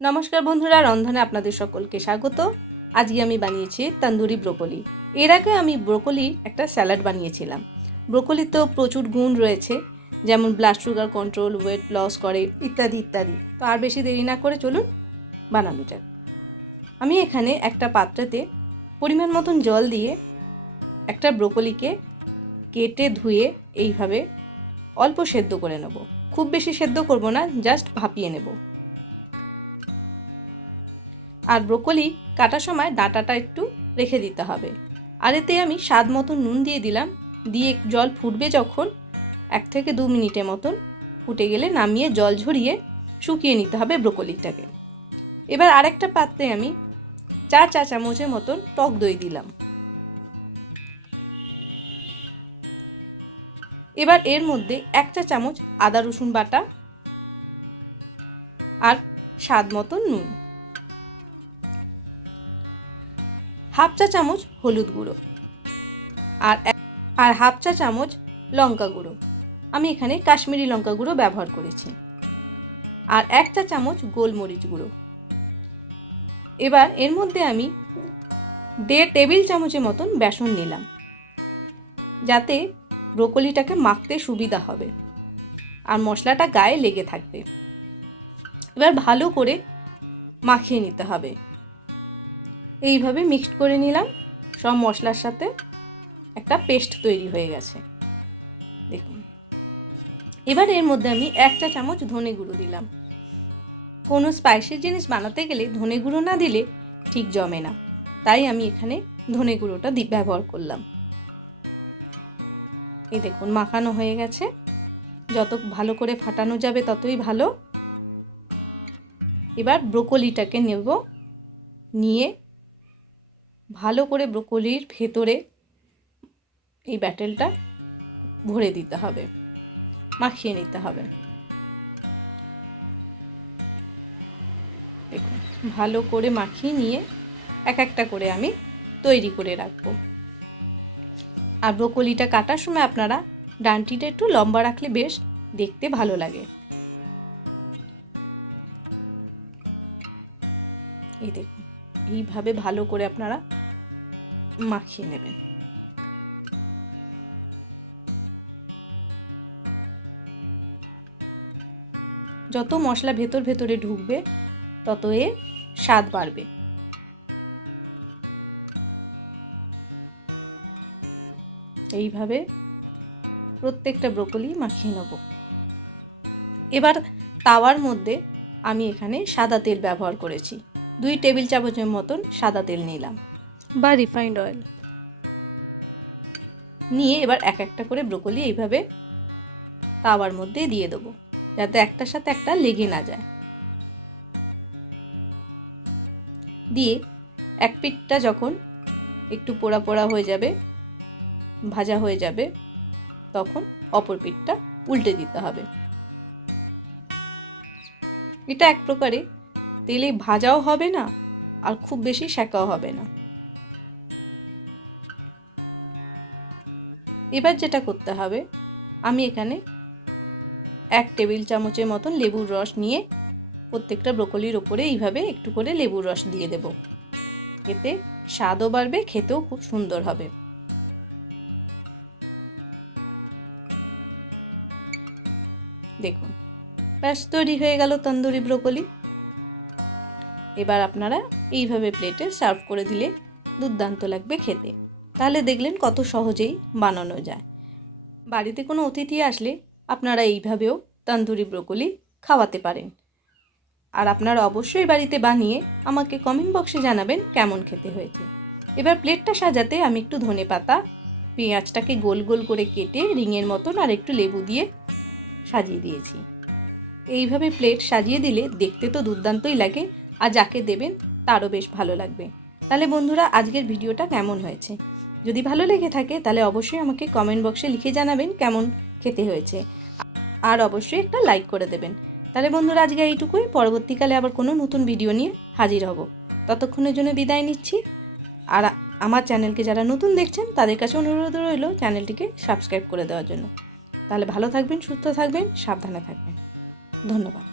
নমস্কার বন্ধুরা, রন্ধনে আপনাদের সকলকে স্বাগত। আজকে আমি বানিয়েছি তন্দুরি ব্রোকলি। এর আগে আমি ব্রোকলির একটা স্যালাড বানিয়েছিলাম। ব্রোকলি তো প্রচুর গুণ রয়েছে, যেমন blood sugar control, weight loss করে, ইত্যাদি ইত্যাদি। তো আর বেশি দেরি না করে চলুন বানানো যাক। আমি এখানে একটা পাত্রেতে পরিমাণ মতন জল দিয়ে একটা ব্রোকলিকে কেটে ধুয়ে এইভাবে অল্প সেদ্ধ করে নেব। খুব বেশি সেদ্ধ করব না, জাস্ট ভাপিয়ে নেব। আর ব্রোকলি কাটার সময় ডাঁটাটা একটু রেখে দিতে হবে। আর এতে আমি স্বাদ মতো নুন দিয়ে দিলাম। দিয়ে জল ফুটবে যখন, 1 থেকে 2 মিনিটের মতন ফুটে গেলে নামিয়ে জল ঝরিয়ে শুকিয়ে নিতে হবে ব্রোকলিটাকে। এবার আরেকটা পাত্রে আমি 4 চা চামচের মতন টক দই দিলাম। এবার এর মধ্যে 1 চা চামচ আদা রসুন বাটা আর স্বাদ মতন নুন, হাফ চা চামচ হলুদ গুঁড়ো আর হাফ চা চামচ লঙ্কা গুঁড়ো। আমি এখানে কাশ্মীরি লঙ্কা গুঁড়ো ব্যবহার করেছি। আর 1 চা চামচ গোলমরিচ গুঁড়ো। এবার এর মধ্যে আমি 1.5 টেবিল চামচের মতন বেসন নিলাম, যাতে ব্রোকলিটাকে মাখতে সুবিধা হবে আর মশলাটা গায়ে লেগে থাকবে। এবার ভালো করে মাখিয়ে নিতে হবে। এইভাবে মিক্সড করে নিলাম, সব মশলার সাথে একটা পেস্ট তৈরি হয়ে গেছে, দেখুন। এবার এর মধ্যে আমি 1 চা চামচ ধনে গুঁড়ো দিলাম। কোনো স্পাইসি জিনিস বানাতে গেলে ধনে গুঁড়ো না দিলে ঠিক জমে না, তাই আমি এখানে ধনে গুঁড়োটা ব্যবহার করলাম। এই দেখুন, মাখানো হয়ে গেছে। যত ভালো করে ফাটানো যাবে ততই ভালো। এবার ব্রোকলিটাকে নেব, নিয়ে ভালো করে ব্রোকলির ভেতরে এই ব্যাটেলটা ভরে দিতে হবে, মাখিয়ে নিতে হবে। দেখুন, ভালো করে মাখিয়ে নিয়ে এক একটা করে আমি তৈরি করে রাখবো। আর ব্রোকলিটা কাটার সময় আপনারা ডান্টিটা একটু লম্বা রাখলে বেশ দেখতে ভালো লাগে। এই দেখুন, এইভাবে ভালো করে আপনারা মাখিয়ে নেবেন। যত মশলা ভেতরে ঢুকবে তত এর স্বাদ বাড়বে। এইভাবে প্রত্যেকটা ব্রোকলি মাখিয়ে নেব। এবার তাওয়ার মধ্যে আমি এখানে সাদা তেল ব্যবহার করেছি। 2 টেবিল চামচের মতন সাদা তেল নিলাম, বা রিফাইন্ড অয়েল নিয়ে এবার এক একটা করে ব্রোকলি এইভাবে তাওয়ার মধ্যে দিয়ে দেবো, যাতে একটার সাথে একটা লেগে না যায়। দিয়ে এক পিঠটা যখন একটু পোড়া পোড়া হয়ে যাবে, ভাজা হয়ে যাবে, তখন অপর পিঠটা উল্টে দিতে হবে। এটা এক প্রকারে তেলে ভাজাও হবে না আর খুব বেশি সেকাও হবে না। এবার যেটা করতে হবে, আমি এখানে 1 টেবিল চামচের মতন লেবুর রস নিয়ে প্রত্যেকটা ব্রোকলির ওপরে এইভাবে একটু করে লেবুর রস দিয়ে দেব। এতে স্বাদও বাড়বে, খেতেও খুব সুন্দর হবে। দেখুন, ব্যাস তৈরি হয়ে গেল তন্দুরি ব্রোকলি। এবার আপনারা এইভাবে প্লেটে সার্ভ করে দিলে দুর্দান্ত লাগবে খেতে। তাহলে দেখলেন কত সহজেই বানানো যায়। বাড়িতে কোনো অতিথি আসলে আপনারা এইভাবেও তন্দুরি ব্রোকলি খাওয়াতে পারেন। আর আপনারা অবশ্যই বাড়িতে বানিয়ে আমাকে কমেন্ট বক্সে জানাবেন কেমন খেতে হয়েছে। এবার প্লেটটা সাজাতে আমি একটু ধনেপাতা, পেঁয়াজটাকে গোল গোল করে কেটে রিংয়ের মতন আর একটু লেবু দিয়ে সাজিয়ে দিয়েছি। এইভাবে প্লেট সাজিয়ে দিলে দেখতে তো দুর্দান্তই লাগে, আর যাকে দেবেন তারও বেশ ভালো লাগবে। তাহলে বন্ধুরা, আজকের ভিডিওটা কেমন হয়েছে? যদি ভালো লেগে থাকে তাহলে অবশ্যই আমাকে কমেন্ট বক্সে লিখে জানাবেন কেমন খেতে হয়েছে, আর অবশ্যই একটা লাইক করে দেবেন। তাহলে বন্ধুরা, আজকে এইটুকুই। পরবর্তীকালে আবার কোনো নতুন ভিডিও নিয়ে হাজির হব। ততক্ষণের জন্য বিদায় নিচ্ছি। আর আমার চ্যানেলকে যারা নতুন দেখছেন তাদের কাছে অনুরোধ রইল চ্যানেলটিকে সাবস্ক্রাইব করে দেওয়ার জন্য। তাহলে ভালো থাকবেন, সুস্থ থাকবেন, সাবধানে থাকবেন। ধন্যবাদ।